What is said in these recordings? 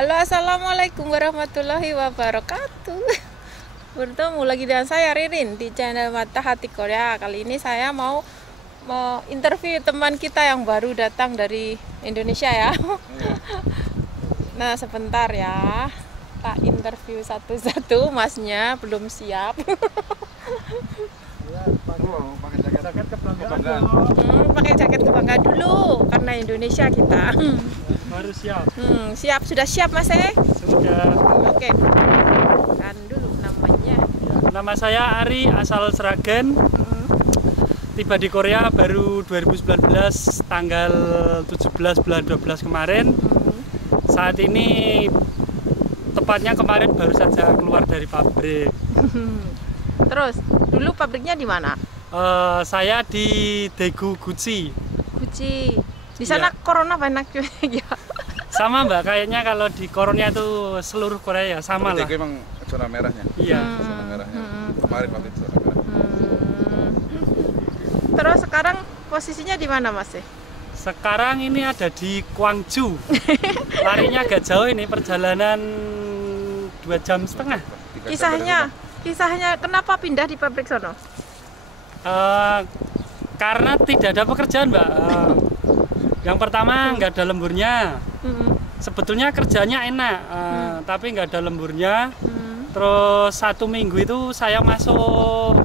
Halo, assalamualaikum warahmatullahi wabarakatuh. Bertemu lagi dengan saya Ririn di channel Mata Hati Korea. Kali ini saya mau interview teman kita yang baru datang dari Indonesia ya. Nah, sebentar ya, tak interview satu-satu. Masnya belum siap. Pakai jaket kebanggaan dulu karena Indonesia kita. Baru siap. Siap, sudah siap Mas Sudah. Oke. Kan dulu namanya. Ya, nama saya Ari, asal Sragen. Tiba di Korea baru 2019 tanggal 17 bulan 12 kemarin. Saat ini tepatnya kemarin baru saja keluar dari pabrik. Terus, dulu pabriknya di mana? Saya di Daegu Gucci. Gucci. Di sana corona banyak juga. Sama Mbak, kayaknya kalau di Korea itu seluruh Korea ya sama lah. Daegu emang zona merahnya. Iya. Zona merahnya. Kemarin pabrik zona merah. Terus sekarang posisinya di mana Mas? Sekarang ini ada di Gwangju. Larinya agak jauh ini, perjalanan 2,5 jam. Kisahnya kenapa pindah di pabrik sono? Karena tidak ada pekerjaan Mbak. Yang pertama nggak ada lemburnya. Sebetulnya kerjanya enak, tapi nggak ada lemburnya. Terus 1 minggu itu saya masuk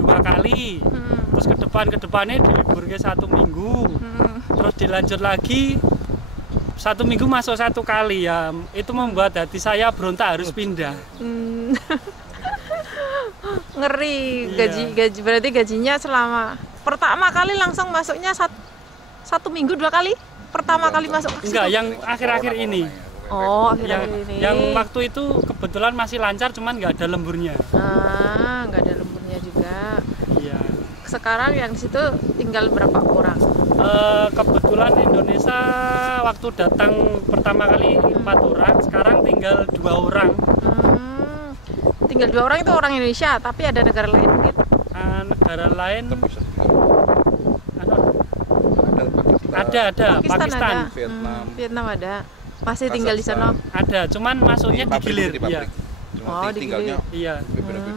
2 kali. Terus ke depannya diliburnya 1 minggu. Terus dilanjut lagi 1 minggu masuk 1 kali ya. Itu membuat hati saya berontak harus pindah. Ngeri. Iya. Gaji berarti gajinya selama pertama kali langsung masuknya 1 minggu 2 kali? Pertama kali masuk ke situ? Enggak, yang akhir-akhir ini. Oh, akhir-akhir ini. Yang waktu itu kebetulan masih lancar, cuman nggak ada lemburnya. Nggak ada lemburnya juga. Iya. Sekarang yang di situ tinggal berapa orang? Kebetulan Indonesia waktu datang pertama kali 4 orang, sekarang tinggal 2 orang. Tinggal 2 orang itu orang Indonesia, tapi ada negara lain gitu? Negara lain Pakistan ada Pakistan. ada. Vietnam ada. Masih tinggal di sana. Ada, cuman masuknya di gilir. Iya. Oh, di tinggalnya Iya. beda-beda.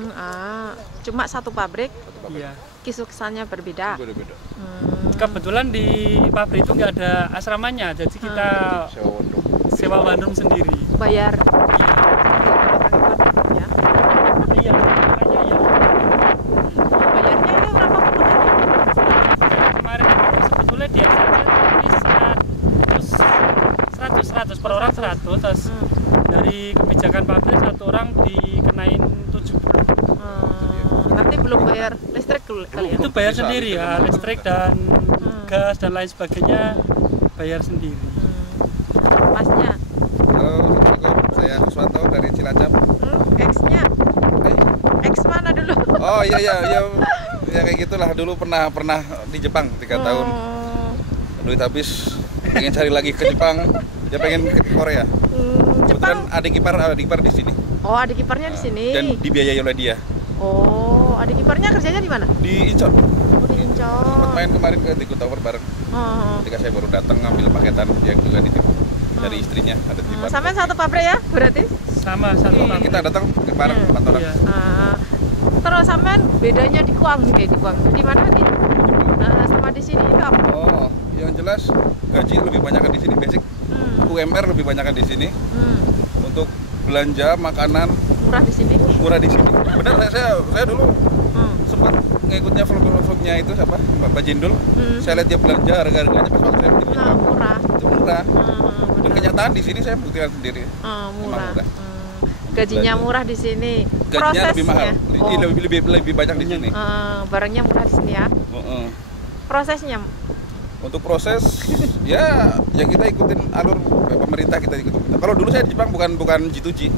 Cuma satu pabrik, Iya. kisah-kisahnya berbeda. Beda-beda. Kebetulan di pabrik itu nggak ada asramanya, jadi kita sewa one room sendiri. Bayar. Iya. Iya, makanya ya. Bayarnya itu berapa per bulan? Kemarin itu sebetulnya dia saja ini 100 per orang 100, terus dari kebijakan pabrik 1 orang dikenain 70. Nanti belum bayar listrik kali ya? Itu bayar sendiri ya, listrik dan gas dan lain sebagainya bayar sendiri. Masnya? Halo, Assalamualaikum. Saya Suswanto dari Cilacap. X-nya? X mana dulu? Oh iya ya kayak gitulah. Dulu pernah di Jepang 3 tahun. Duit habis, pengen cari lagi ke Jepang. Dia pengen ke Korea. Kebetulan Jepang? adik ipar di sini. Oh, adik iparnya di sini. Dan dibiayai oleh dia. Oh, adik iparnya kerjanya di mana? Di Incheon. Oh, di Incheon. Main kemarin ke Daegu Tower bareng. Ketika saya baru datang ngambil paketan, dia juga nitip dari istrinya ada di Jepang. Sampai satu pabrik ya, berarti? Sama satu pabrik. Kita datang bareng 4 orang. Iya. Terus sampean bedanya di Guangzhou di mana nih? Sama di sini itu apa? Oh, yang jelas gaji lebih banyak di sini basic. UMR lebih banyak di sini. Untuk belanja makanan Murah di sini? murah di sini. Benar, saya dulu sempat ngikutnya vlognya itu siapa? Mbak Jindul. Saya lihat dia belanja harga-harganya pas waktu saya di Jepang. Murah. Itu murah. Dan kenyataan di sini saya buktikan sendiri. Murah. Murah. Gajinya murah di sini. Gajinya lebih mahal. Oh. Lebih banyak di sini. Barangnya murah di sini ya. Prosesnya? Untuk proses ya kita ikutin alur pemerintah, kita ikutin. Kalau dulu saya di Jepang bukan G2G.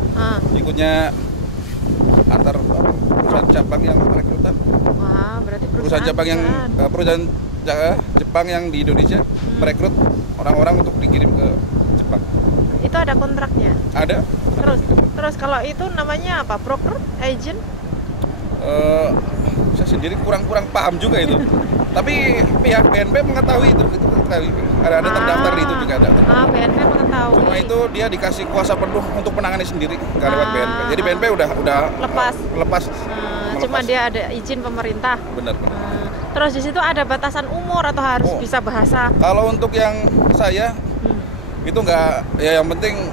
Ikutnya antar perusahaan cabang yang rekrutan. Wah, berarti Perusahaan cabang yang perusahaan Jepang yang di Indonesia merekrut orang-orang untuk dikirim ke Jepang. Itu ada kontraknya? Ada. Terus kalau itu namanya apa? Broker? Agent? saya sendiri kurang paham juga itu. Tapi pihak BNP mengetahui itu ada terdaftar itu juga ada. BNP mengetahui. Cuma itu dia dikasih kuasa penuh untuk menangani sendiri nggak lewat BNP. Jadi BNP udah lepas. Cuma dia ada izin pemerintah. Benar. Terus di situ ada batasan umur atau harus bisa bahasa? Kalau untuk yang saya itu nggak, ya yang penting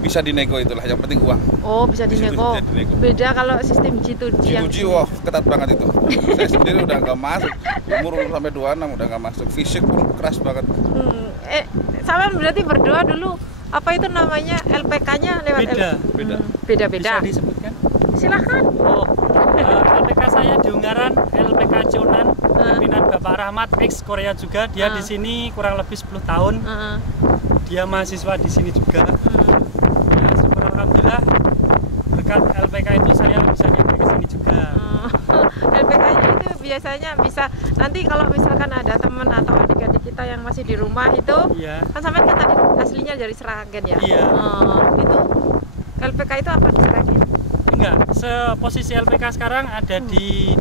bisa dinego itulah, yang penting uang. Oh, bisa dinego. Beda kalau sistem G2G G2G wah ketat banget itu. Saya sendiri udah nggak masuk. Umur sampai 26 udah nggak masuk. Fisik pun keras banget. Sama berarti berdoa dulu apa itu namanya LPK-nya lewat beda. Bisa disebutkan? Silahkan. LPK saya di Ungaran, LPK Chonan, pimpinan Bapak Rahmat ex Korea juga. Dia di sini kurang lebih 10 tahun. Dia mahasiswa di sini juga. Ya, syukur alhamdulillah berkat LPK itu saya bisa nyampe ke sini juga. LPK-nya itu biasanya bisa nanti kalau misalkan ada teman atau adik-adik kita yang masih di rumah itu, kan sampean kan tadi aslinya dari Sragen ya. Iya. Itu LPK itu apa di Sragen? Enggak, posisi LPK sekarang ada di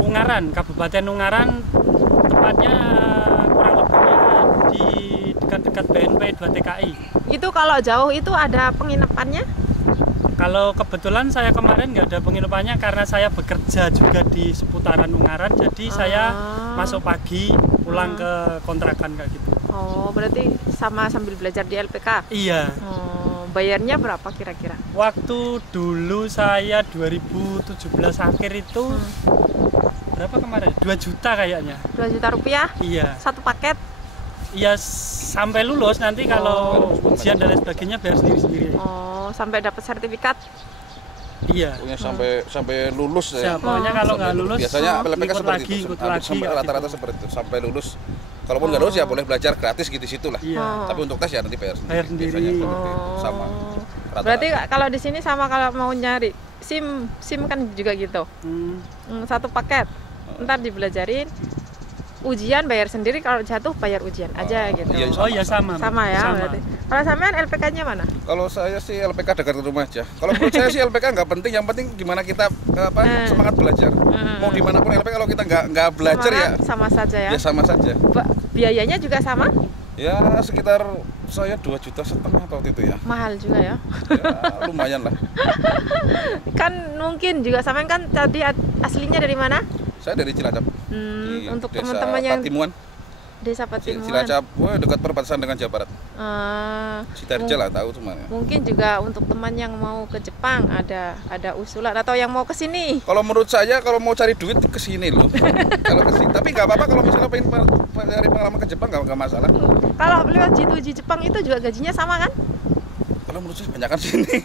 Ungaran, Kabupaten Ungaran, tepatnya kurang lebihnya di dekat-dekat BNP 2 TKI. Itu kalau jauh itu ada penginapannya? Kalau kebetulan saya kemarin nggak ada penginapannya karena saya bekerja juga di seputaran Ungaran, jadi saya masuk pagi, pulang ke kontrakan kayak gitu. Oh, berarti sama sambil belajar di LPK? Iya. Bayarnya berapa kira-kira? Waktu dulu saya 2017 akhir itu berapa kemarin? 2 juta kayaknya. 2 juta rupiah? Iya. Satu paket? Iya, sampai lulus nanti kalau ujian dan lain sebagainya bayar sendiri-sendiri. Oh, sampai dapat sertifikat? Iya. Sampai lulus ya. Pokoknya kalau nggak lulus biasanya LPK seperti itu. ikut lagi Rata-rata seperti itu sampai lulus. Kalaupun nggak lulus ya boleh belajar gratis di situ lah. Iya. Tapi untuk tes ya nanti bayar sendiri. Biasanya seperti itu. Sama. Rata-rata. Berarti kalau di sini sama kalau mau nyari SIM kan juga gitu. Satu paket. Ntar dibelajarin. Ujian bayar sendiri, kalau jatuh bayar ujian aja gitu. Iya, sama. Sama ya sama. berarti. Kalau sampean LPK-nya mana? Kalau saya sih LPK dekat rumah aja. Kalau menurut saya sih LPK nggak penting, yang penting gimana kita semangat belajar. Mau dimanapun LPK kalau kita nggak belajar semangat, ya sama saja ya. Ya sama saja. Biayanya juga sama? Ya sekitar saya 2,5 juta waktu itu ya. Mahal juga ya. Ya lumayan lah. Kan mungkin juga sampean kan tadi aslinya dari mana? Saya dari Cilacap. Untuk teman-teman yang Patimuan. Desa Patimuan. Cilacap, dekat perbatasan dengan Jawa Barat. Citarja lah tahu semuanya. Mungkin juga untuk teman yang mau ke Jepang ada usulan atau yang mau ke sini. Kalau menurut saya kalau mau cari duit ke sini loh. Kalau ke sini. Tapi nggak apa-apa kalau misalnya pengen cari pengalaman ke Jepang nggak masalah. Kalau lewat G2G Jepang itu juga gajinya sama kan? Kalau menurut saya banyakan sini.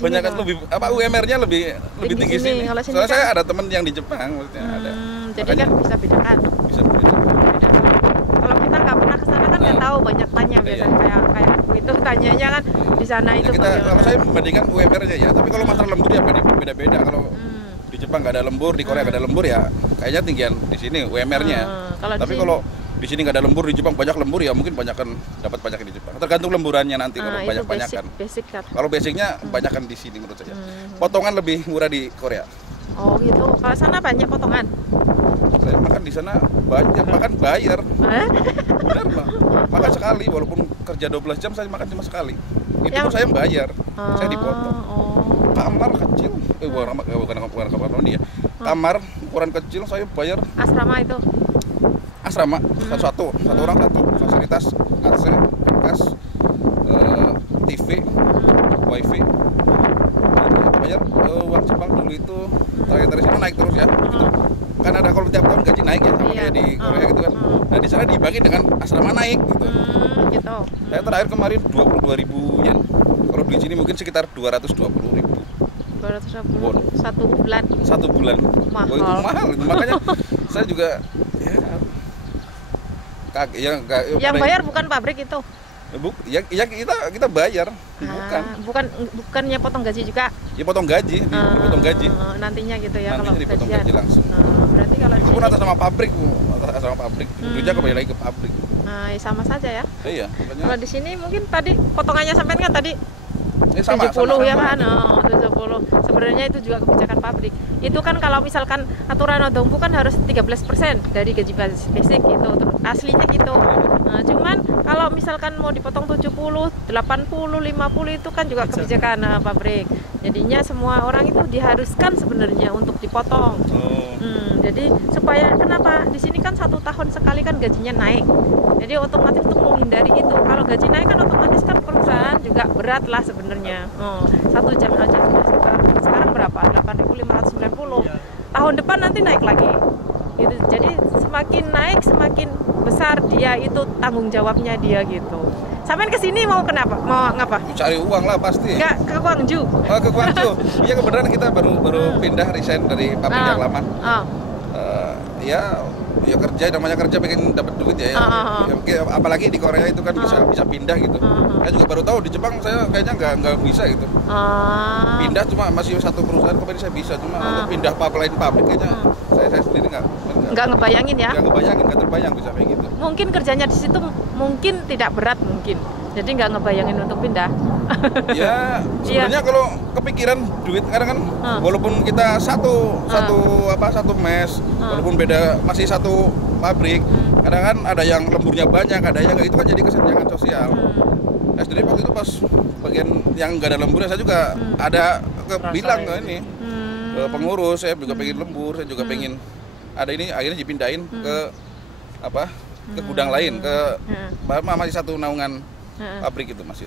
Banyakan lebih UMR-nya lebih tinggi sini. Soalnya saya ada teman yang di Jepang maksudnya ada. Jadi kan bisa bedakan. Bisa bedakan. Kalau kita nggak pernah ke sana kan nggak tahu, banyak tanya biasanya kayak aku itu tanyanya kan di sana itu. Kalau saya membandingkan UMR aja ya, tapi kalau masalah lembur ya beda-beda. Kalau di Jepang nggak ada lembur, di Korea nggak ada lembur ya kayaknya tinggian di sini UMR-nya. Tapi kalau di sini nggak ada lembur, di Jepang banyak lembur ya mungkin banyak di Jepang. Tergantung lemburannya nanti kalau banyak-banyakan. Kan. Kalau basicnya banyakan di sini menurut saya. Potongan lebih murah di Korea. Oh gitu. Kalau sana banyak potongan? Saya makan di sana banyak, makan bayar. Benar Mbak. Makan sekali walaupun kerja 12 jam saya makan cuma sekali. Itu pun saya bayar. Saya dipotong. Kamar kecil, bukan kamar mandi ya. Kamar ukuran kecil saya bayar. Asrama itu? Asrama satu orang satu, fasilitas AC, gas, TV, wifi. Bayar uang Jepang dulu itu terakhir sini naik terus ya gitu. Kan ada kalau tiap tahun gaji naik ya, sama kayak di Korea gitu kan. Nah di sana dibagi dengan asrama naik gitu. Gitu. Saya terakhir kemarin 22.000 yen. Kalau di sini mungkin sekitar 220.000. 220 satu bulan. Satu bulan. Mahal. Oh, itu mahal. Makanya saya juga yang bayar bukan pabrik itu. Ya kita bayar, bukannya potong gaji juga? Ya potong gaji, dipotong gaji. Nantinya gitu ya. Nantinya kalau dipotong gajian. gaji langsung. Berarti kalau itu pun atas nama pabrik, duitnya kembali lagi ke pabrik. Nah, sama saja ya. Iya. Kalau di sini mungkin tadi potongannya sampai kan tadi sama, 70 ya kan? 70. Sebenarnya Makanya itu juga kebijakan pabrik. Itu kan kalau misalkan aturan odongbu kan harus 13% dari gaji basic gitu. Terus aslinya gitu. Nah, cuman kalau misalkan mau dipotong 70, 80, 50 itu kan juga kebijakan pabrik. Jadinya semua orang itu diharuskan sebenarnya untuk dipotong. Jadi supaya kenapa? Di sini kan 1 tahun sekali kan gajinya naik. Jadi otomatis untuk menghindari itu. Kalau gaji naik kan otomatis kan perusahaan juga berat lah sebenarnya. 1 jam aja sudah sekarang berapa? 8.590. Tahun depan nanti naik lagi. Gitu. Jadi semakin naik semakin besar dia itu tanggung jawabnya dia gitu. Sampai ke sini mau kenapa? Mau ngapa? Cari uang lah pasti. Enggak, ke Gwangju. Oh, ke Gwangju. Iya kebetulan kita baru pindah resign dari pabrik yang lama. Ya kerja, namanya kerja pengen dapat duit ya. Apalagi di Korea itu kan bisa pindah gitu. Saya juga baru tahu di Jepang saya kayaknya nggak bisa gitu. Pindah cuma masih satu perusahaan kemarin saya bisa, cuma untuk pindah lain pabrik kayaknya saya sendiri nggak ngebayangin ya. Nggak terbayang bisa kayak gitu. Mungkin kerjanya di situ mungkin tidak berat mungkin. Jadi nggak ngebayangin untuk pindah. Ya sebenarnya kalau kepikiran duit kadang kan walaupun kita satu mes, walaupun beda masih satu pabrik, kadang kan ada yang lemburnya banyak, ada yang itu kan jadi kesenjangan sosial. Saya sendiri waktu itu pas bagian yang nggak ada lemburnya saya juga ada bilang ke ini ke pengurus, saya juga pengen lembur, saya juga pengen ada ini, akhirnya dipindahin ke ke gudang lain, ke masih satu naungan pabrik itu masih.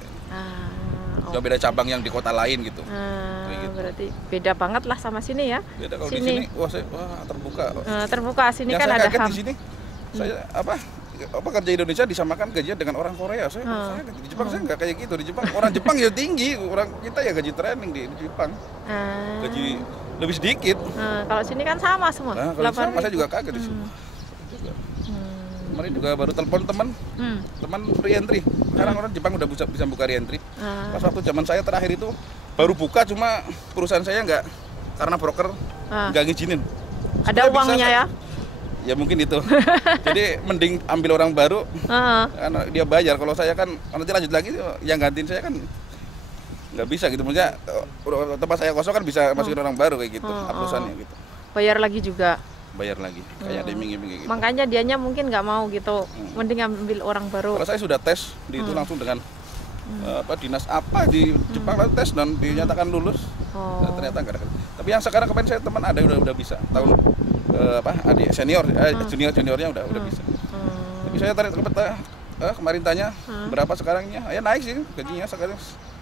Sudah beda cabang yang di kota lain gitu. Gitu. Berarti beda banget lah sama sini ya. Beda kalau sini. Di sini terbuka. Terbuka sini yang kan saya ada kaget HAM. di sini. Saya kerja Indonesia disamakan gajinya dengan orang Korea. Saya di Jepang saya nggak kayak gitu. Di Jepang orang Jepang ya tinggi, orang kita ya gaji training di Jepang. Gaji lebih sedikit. Kalau sini kan sama semua. Nah, kalau sama saya juga kaget di sini. Kemarin juga baru telepon teman re-entry. Sekarang orang Jepang udah bisa buka re-entry. Pas waktu zaman saya terakhir itu baru buka, cuma perusahaan saya nggak, karena broker nggak ngizinin. Ada uangnya ya? Ya mungkin itu. Jadi mending ambil orang baru, karena dia bayar. Kalau saya kan nanti lanjut lagi, yang gantiin saya kan nggak bisa gitu. Maksudnya tempat saya kosong kan bisa masukin orang baru kayak gitu, perusahaannya gitu. Bayar lagi juga? Bayar lagi, kayak ada iming-iming gitu. Makanya dianya mungkin nggak mau gitu, mending ambil orang baru. Kalau saya sudah tes di itu langsung dengan dinas apa di Jepang lalu tes dan dinyatakan lulus. Ternyata nggak ada. Tapi yang sekarang kemarin saya teman ada udah bisa tahun adik senior, juniornya udah bisa. Tapi saya kemarin tanya berapa sekarangnya, ya naik sih gajinya sekarang.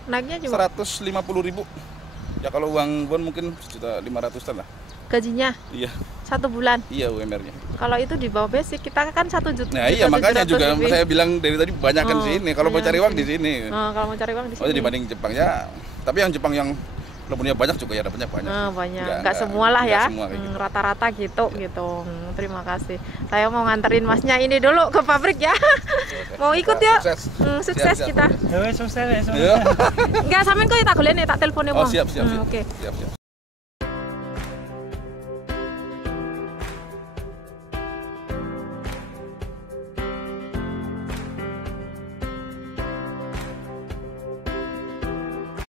Naiknya juga 150.000. Ya kalau uang bon mungkin 1.500.000 lah. Gajinya? Iya. 1 bulan? Iya UMR-nya. Kalau itu di bawah basic kita kan 1 juta. Nah iya makanya juga saya bilang dari tadi banyak kan sini. Kalau mau cari uang di sini. Kalau mau cari uang di sini. Dibanding Jepang ya. Tapi yang Jepang yang lemburnya banyak juga ya dapatnya banyak. Banyak. Enggak semua lah ya. Rata-rata gitu. Terima kasih. Saya mau nganterin masnya ini dulu ke pabrik ya. Mau ikut ya? Sukses kita. Sukses. Enggak sampean kok tak golek tak teleponnya Oh siap. Oke. Siap.